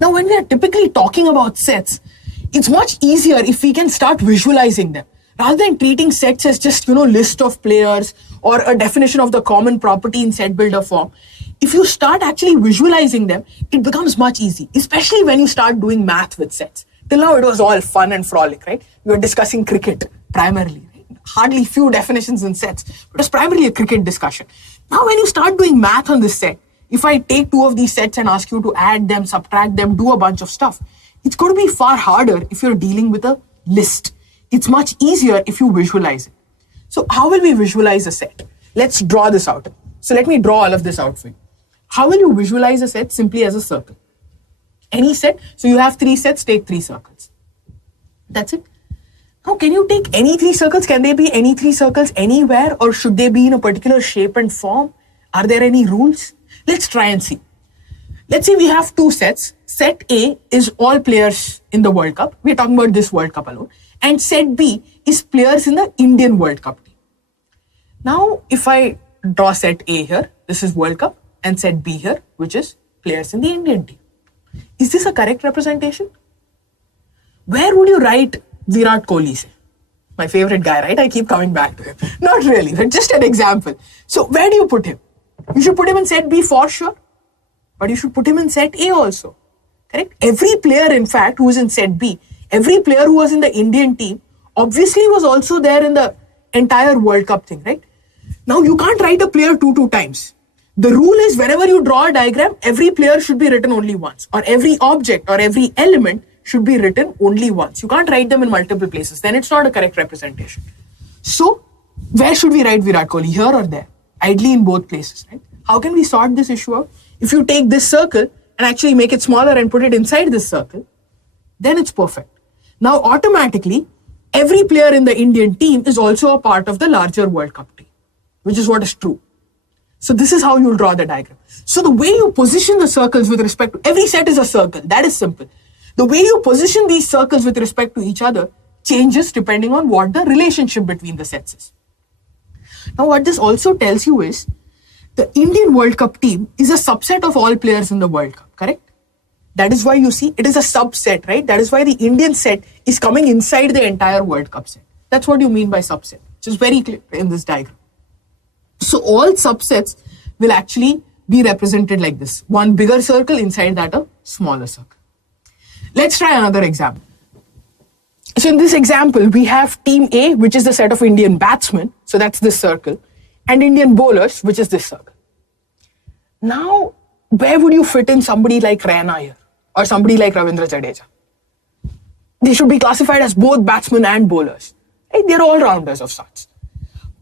Now, when we are typically talking about sets, it's much easier if we can start visualizing them. Rather than treating sets as just, list of players or a definition of the common property in set builder form, if you start actually visualizing them, it becomes much easy, especially when you start doing math with sets. Till now, it was all fun and frolic, right? We were discussing cricket primarily, right? Hardly few definitions in sets, but it was primarily a cricket discussion. Now, when you start doing math on this set, if I take two of these sets and ask you to add them, subtract them, do a bunch of stuff, it's going to be far harder if you're dealing with a list. It's much easier if you visualize it. So how will we visualize a set? Let's draw this out. So let me draw all of this out for you. How will you visualize a set? Simply as a circle. Any set. So you have 3 sets, take 3 circles. That's it. Now, can you take any 3 circles? Can there be any 3 circles anywhere, or should they be in a particular shape and form? Are there any rules? Let's try and see. Let's say we have 2 sets. Set A is all players in the World Cup. We're talking about this World Cup alone. And set B is players in the Indian World Cup team. Now, if I draw set A here, this is World Cup, and set B here, which is players in the Indian team. Is this a correct representation? Where would you write Virat Kohli, say? My favorite guy, right? I keep coming back to him. Not really, but just an example. So where do you put him? You should put him in set B for sure, but you should put him in set A also. Correct? Every player, in fact, who is in set B, every player who was in the Indian team obviously was also there in the entire World Cup thing, right? Now, you can't write a player two times. The rule is whenever you draw a diagram, every player should be written only once, or every object or every element should be written only once. You can't write them in multiple places. Then it's not a correct representation. So, where should we write Virat Kohli? Here or there? Ideally in both places, right? How can we sort this issue out? If you take this circle and actually make it smaller and put it inside this circle, then it's perfect. Now, automatically, every player in the Indian team is also a part of the larger World Cup team, which is what is true. So this is how you'll draw the diagram. So the way you position the circles with respect to every set is a circle. That is simple. The way you position these circles with respect to each other changes depending on what the relationship between the sets is. Now, what this also tells you is the Indian World Cup team is a subset of all players in the World Cup, correct? That is why you see it is a subset, right? That is why the Indian set is coming inside the entire World Cup set. That's what you mean by subset, which is very clear in this diagram. So all subsets will actually be represented like this. One bigger circle, inside that a smaller circle. Let's try another example. So in this example, we have team A, which is the set of Indian batsmen. So that's this circle. And Indian bowlers, which is this circle. Now, where would you fit in somebody like Raina here? Or somebody like Ravindra Jadeja? They should be classified as both batsmen and bowlers. Right? They're all-rounders of sorts.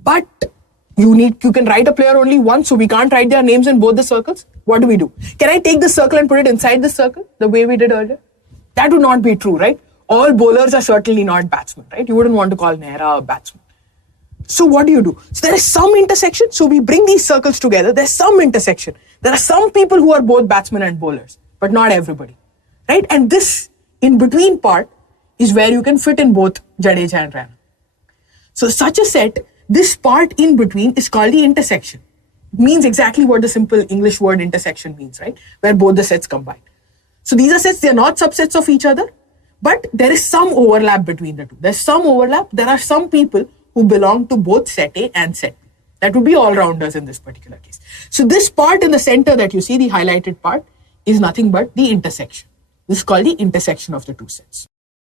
But you can write a player only once, so we can't write their names in both the circles. What do? Can I take this circle and put it inside the circle, the way we did earlier? That would not be true, right? All bowlers are certainly not batsmen, right? You wouldn't want to call Nehra a batsman. So what do? So there is some intersection. So we bring these circles together. There's some intersection. There are some people who are both batsmen and bowlers, but not everybody, right? And this in-between part is where you can fit in both Jadeja and Raina. So such a set, this part in between is called the intersection. It means exactly what the simple English word intersection means, right? Where both the sets combine. So these are sets, they are not subsets of each other, but there is some overlap between the two. There's some overlap. There are some people who belong to both set A and set B. That would be all-rounders in this particular case. So this part in the center that you see, the highlighted part, is nothing but the intersection. This is called the intersection of the two sets.